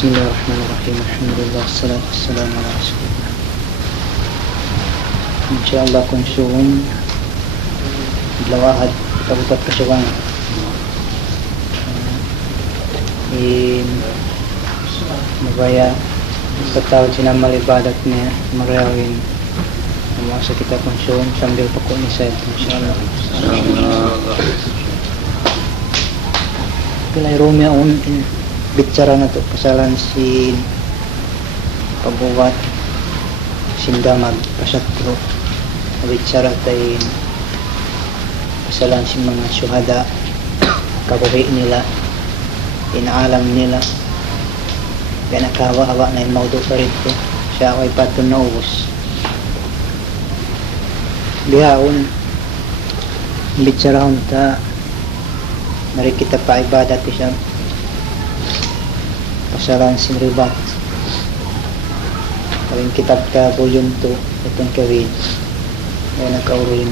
Bismillahirrahmanirrahim. Alhamdulillah, salatu wassalamu ala rasulillah. Insyaallah kung suwon Lawahad kabupat kasuwang in magaya sa tawag sinamal ibadat niya magrawin sa kita kung suwon sambil pako ni sa insyaallah. Pilay Romeo bicara na to pasalan si pagbuwat sindamag pasatro bicara tayo pasalan si mga syuhada kabuhi nila inaalam nila kaya nakahawa-hawa na yung maudo pa rito siya ako'y patun na ubos lihaon bitsarahon ta narikita pa ibadat siya pasalan si Ribat kaling kitab ka volume 2 itong kawin ay nagkauruin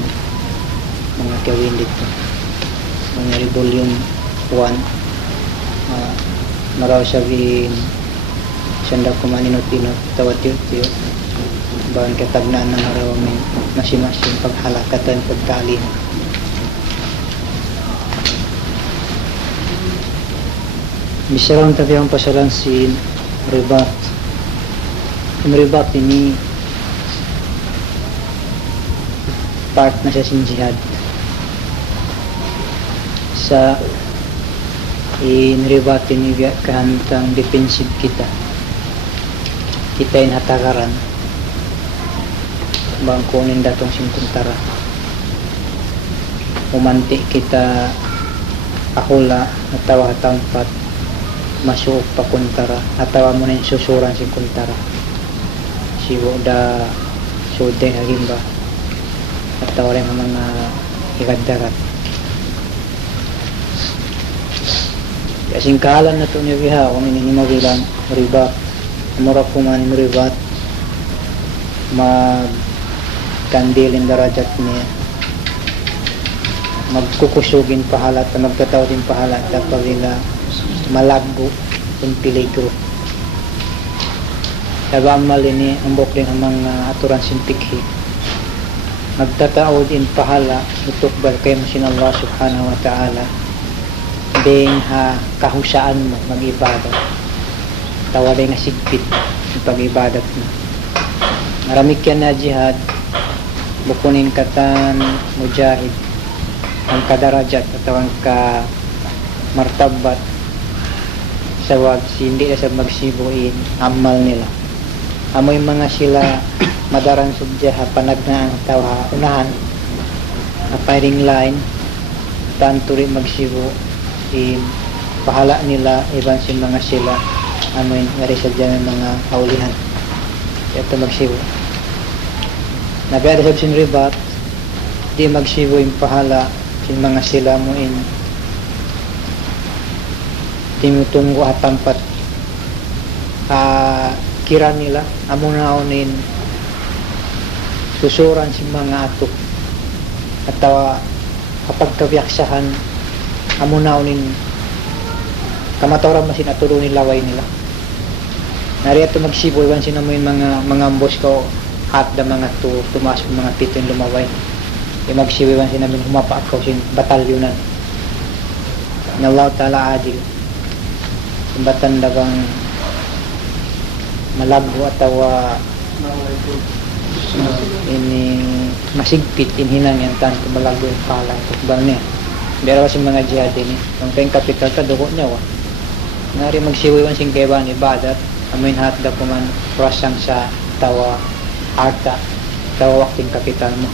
mga kawin dito mga volume 1 maraw sabihin sanda kumaninot-inot tawat-tiyo bahan katagnaan ng araw may masimasin paghalakatan pagkalin bisarang tabi ang pasalan si Ribat. Ang Ribat ini part na siya sin jihad sa in Ribat ini kahantang defensive kita in hatagaran bangkunin datong singkuntara umanti kita akula natawa tampat masuk pa kuntara atawa mo na yung susuran si kuntara siwo da sudeng haging ba atawa rin mga ikadarat kasing kahalan na ito niya biha kung ininimagilan Ribat mura kumanin mo Ribat magkandilin darajat niya magkukusugin pahalat magtatawin pahalat kapag nila malagbo yung peligro nagamal ini ang bukling ang mga aturan sintikhi magtataod in pahala utukbal kayo masin Allah subhanahu wa ta'ala ding kahusaan mo mag-ibadat tawalay nga sigpit yung pag-ibadat mo maramik yan na jihad bukunin katan mujahid ang kadarajat at ang ka martabat sawag hindi na sa magsibuin amal nila amoy mga sila madaran sudya panagnaan tawa unahan na firing line tanto rin magsibu in pahala nila iban si mga sila amoy ngari sa dyan mga kaulihan ito magsibu nagada sa sin Ribat di magsibu in pahala sin mga sila mo in tinutunggo at tampat kira nila amo naunin susuran si mga atok at kapag kabiyaksahan amo naunin kamatawaran masin aturo nilaway nila nariyato magsibo iwan sinamoy mga ambos ko at da mga tumas mga pito yung lumaway magsibo iwan sinamin humapa ako sin batalyonan na Allah ta'ala adil batan dagang malabo atawa ini masigpit inhinang yan tanto malago yung pala tukbal niya pero kasi mga jihad ini ang peng kapital ka dugo niya nari magsiwiwan sing keban ibadat amin hat da kuman prasang sa tawa arta tawa wakting kapital mo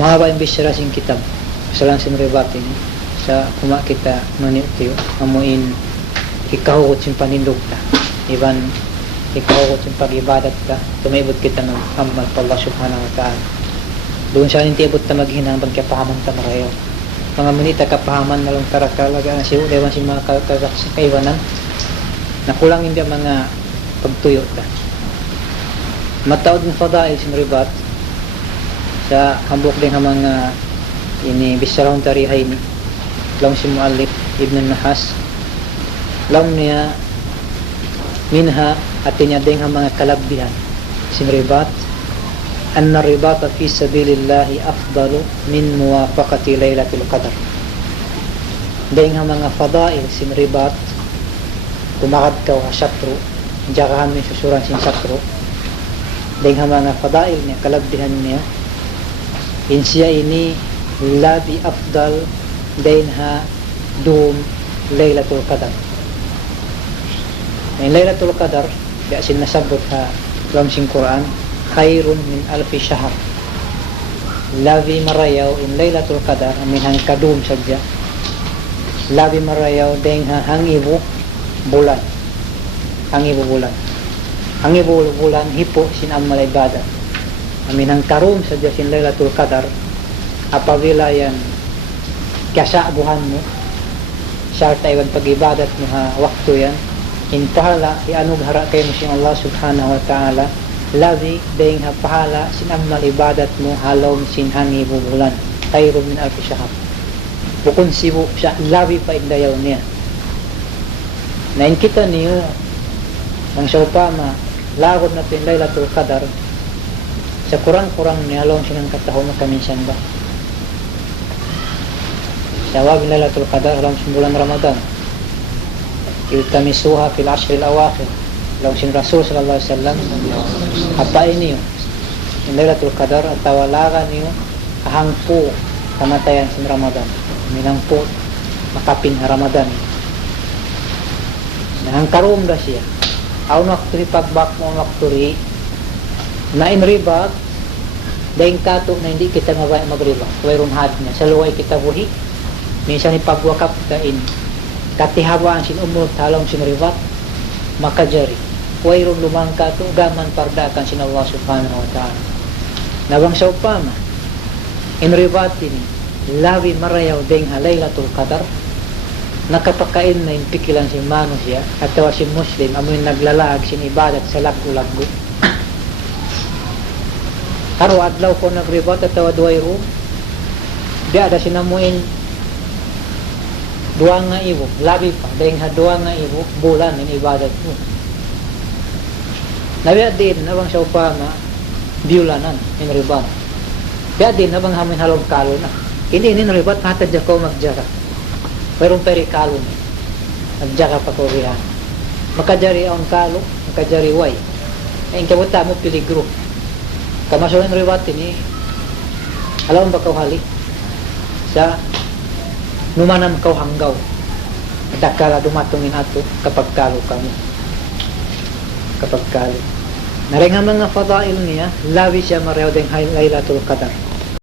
mahaba yung bisira sing kitab salang sin Ribat ini sa kuma kita manit tiyo amuin ikahukot sin panindog ta iban ikahukot sin pag-ibadat ta tumaibot kita ng amal pa Allah subhanahu wa ta'ala doon siya nintibot ta maghinang pagkapahaman ta marayo mga manita kapahaman na lang tarakalaga na siya dewan sin mga kaiwanan na kulang hindi mga pagtuyo ta mataod ng fadail sin Ribat sa hambok din ang mga ini bisarong tarihay ni lawan si Muallif Ibn Nahas lawan niya minha atin niya ding mga kalabbihan sin ribat anna ribata fi sabilillahi afdalu min muwafaqati laylatul qadar ding mga fadail sin ribat kumakad ka wa syatru jakahan mi susuran sin syatru ding mga fadail niya kalabbihan niya insya ini labi afdal dainha dum Laylatul Qadar. Ang Laylatul Qadar kasi nasabot ha dalam sing Quran khairun min alfi syahr. Labi marayaw in Laylatul Qadar aminhan kadum sadya. Labi marayaw dainha hangibu bulan. Hangibu bulan. Hangibu bulan hipo sin amal ibadah. Aminhan karum sadya sin Laylatul Qadar apabila yan kasaabuhan mo syarta iwan pag-ibadat mo ha waktu yan in pahala ianug hara kayo mo siyang Allah subhanahu wa ta'ala labi dayang ha pahala sin amal ibadat mo halaw sin hangi bubulan kayro min alfi syahr bukun sibu siya labi pa indayaw niya nain kita niyo ang siya lagod na pin Laylatul Qadar sa kurang-kurang niya halaw sinang katahon na kaminsan ba Syawal Lailatul Qadar dalam bulan Ramadan. Iltamisuha fil ashril awakhir. Lawan sin Rasul sallallahu alaihi wasallam apa ini yung Lailatul Qadar at tawalagan niyo ahangpo kamatayan sin Ramadan. Minangpo makapin Ramadan. Nang karum da siya. Aw nakri pagbak mo nakri na in ribat daing kato na hindi kita magriba. Wayron had niya sa luway kita buhi. Minsan ipagwakap kain katihawaan sin umur talong sin ribat makajari wayron lumangka to gaman pardakan sin Allah subhanahu wa ta'ala nabang sa upama in ribat ini labi marayaw ding Laylatul Qadar nakapakain na yung pikilan si mano siya at tawa si Muslim amoy naglalag sin ibadat sa lagu-lagu karo adlaw ko nagribat at tawa duway room di ada sinamuin dua nga ibu, labi pa, dahil ha dua nga ibu, bulan ng ibadat mo. Nabiya din, nabang siya upama, biulanan, in ribat. Kaya din, nabang hamin halong kalo na. Hindi ribat, hatad ko magjara. Mayroong perikalo na. Magjara pa ko riyan. Makajari ang kalo, makajari way. Ang kabuta mo piligro. Kamasulong ribat ini, alam ba kaw halik? Sa numanam kau hanggaw dakala dumatungin ato kapag kalo kami kapag kalo naring mga fadail niya labi siya marayaw ding Laylatul Qadar